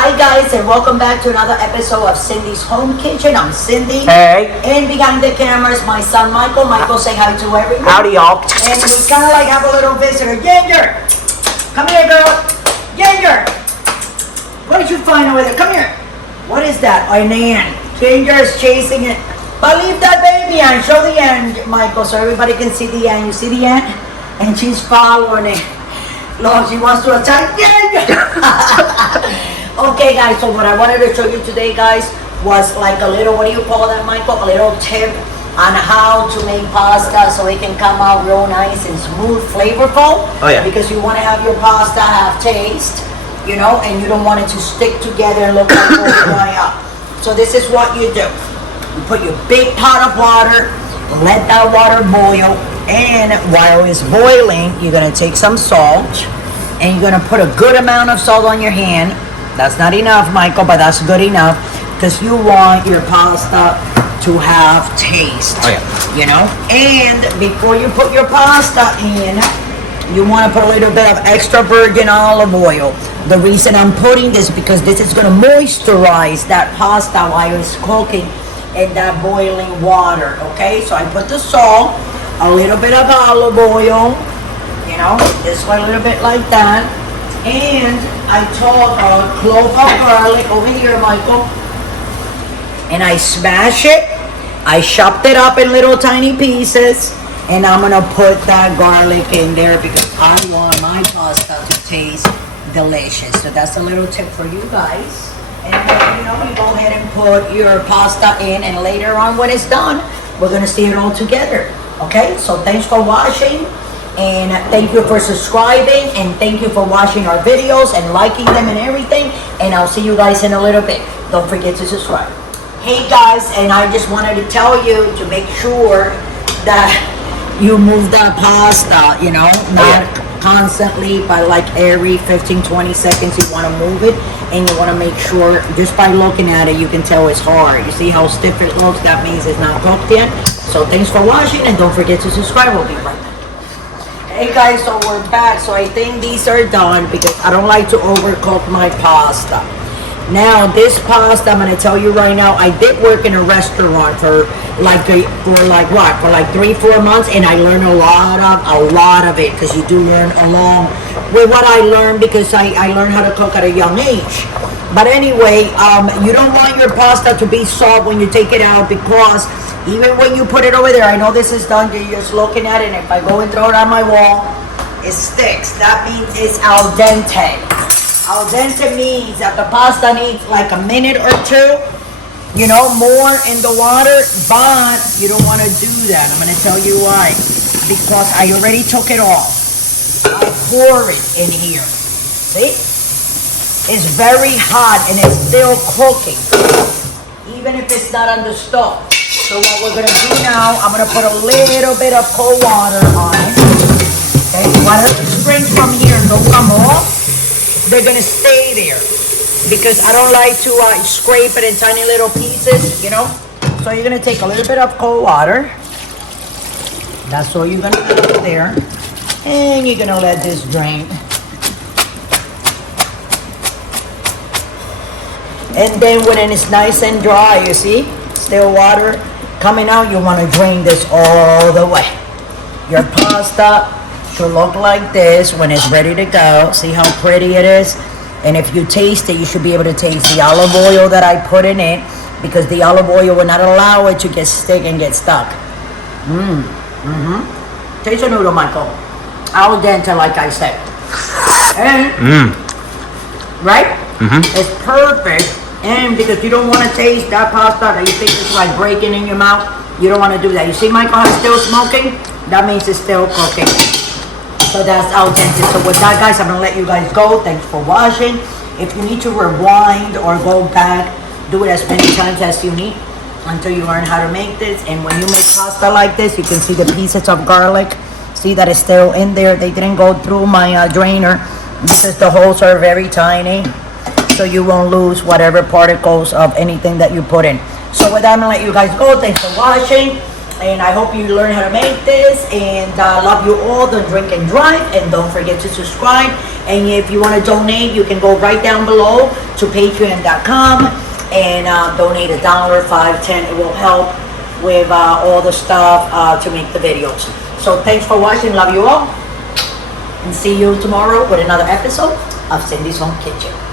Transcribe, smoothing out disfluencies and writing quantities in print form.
Hi guys, and welcome back to another episode of Cindy's Home Kitchen. I'm Cindy. Hey. And behind the cameras, my son Michael. Michael, say hi to everyone. Howdy, y'all. And we kind of like have a little visitor. Ginger! Come here, girl. Ginger! What did you find over there? Come here. What is that? An ant. Ginger's chasing it. But leave that baby ant. Show the ant, Michael, so everybody can see the ant. You see the ant? And she's following it. Lord, she wants to attack Ginger. Okay, guys, so what I wanted to show you today, guys, was like a little, what do you call that, Michael? A little tip on how to make pasta so it can come out real nice and smooth, flavorful. Oh, yeah. Because you want to have your pasta have taste, you know, and you don't want it to stick together and look like it's dry up. So this is what you do. You put your big pot of water, let that water boil, and while it's boiling, you're going to take some salt, and you're going to put a good amount of salt on your hand. That's not enough, Michael, but that's good enough, because you want your pasta to have taste. Oh, yeah. You know? And before you put your pasta in, you want to put a little bit of extra virgin olive oil. The reason I'm putting this, because this is going to moisturize that pasta while it's cooking in that boiling water, okay? So I put the salt, a little bit of olive oil, you know, just a little bit like that. And I took a clove of garlic over here, Michael, and I smash it. I chopped it up in little tiny pieces, and I'm gonna put that garlic in there because I want my pasta to taste delicious. So that's a little tip for you guys. And then, you know, you go ahead and put your pasta in, and later on when it's done, we're gonna see it all together. Okay, so thanks for watching, and thank you for subscribing, and thank you for watching our videos and liking them and everything, and I'll see you guys in a little bit. Don't forget to subscribe. Hey guys, and I just wanted to tell you to make sure that you move that pasta, you know, not constantly, but like every 15-20 seconds you want to move it, and you want to make sure, just by looking at it, you can tell it's hard. You see how stiff it looks? That means it's not cooked yet. So thanks for watching, and don't forget to subscribe. We'll be right back. Hey guys, so we're back. So I think these are done because I don't like to overcook my pasta. Now this pasta, I'm gonna tell you right now, I did work in a restaurant for like 3-4 months, and I learned a lot of it, because you do learn along with what I learned, because I learned how to cook at a young age. But anyway, you don't want your pasta to be soft when you take it out, because even when you put it over there, I know this is done, you're just looking at it, and if I go and throw it on my wall, it sticks. That means it's al dente. Al dente means that the pasta needs like a minute or two, you know, more in the water, but you don't want to do that. I'm going to tell you why. Because I already took it off. I pour it in here. See? It's very hot and it's still cooking, even if it's not on the stove. So what we're going to do now, I'm going to put a little bit of cold water on it. Okay? Whatever springs from here don't come off, they're going to stay there, because I don't like to scrape it in tiny little pieces, you know. So you're going to take a little bit of cold water. That's all you're going to do there. And you're going to let this drain. And then when it's nice and dry, you see, still water coming out, you want to drain this all the way. Your pasta should look like this when it's ready to go. See how pretty it is? And if you taste it, you should be able to taste the olive oil that I put in it, because the olive oil will not allow it to get stick and get stuck. Taste the noodle, Michael. Al dente, like I said. And, right? It's perfect. And because you don't want to taste that pasta that you think is like breaking in your mouth, you don't want to do that. You see, Michael, how it's still smoking? That means it's still cooking. So that's al dente. So with that, guys, I'm going to let you guys go. Thanks for watching. If you need to rewind or go back, do it as many times as you need until you learn how to make this. And when you make pasta like this, you can see the pieces of garlic. See that it's still in there. They didn't go through my drainer, because the holes are very tiny, so you won't lose whatever particles of anything that you put in. So with that, I'm going to let you guys go. Thanks for watching. And I hope you learn how to make this. And love you all. Don't drink and drive. And don't forget to subscribe. And if you want to donate, you can go right down below to patreon.com and donate $1, $5, $10. It will help with all the stuff to make the videos. So thanks for watching. Love you all. And see you tomorrow with another episode of Cindy's Home Kitchen.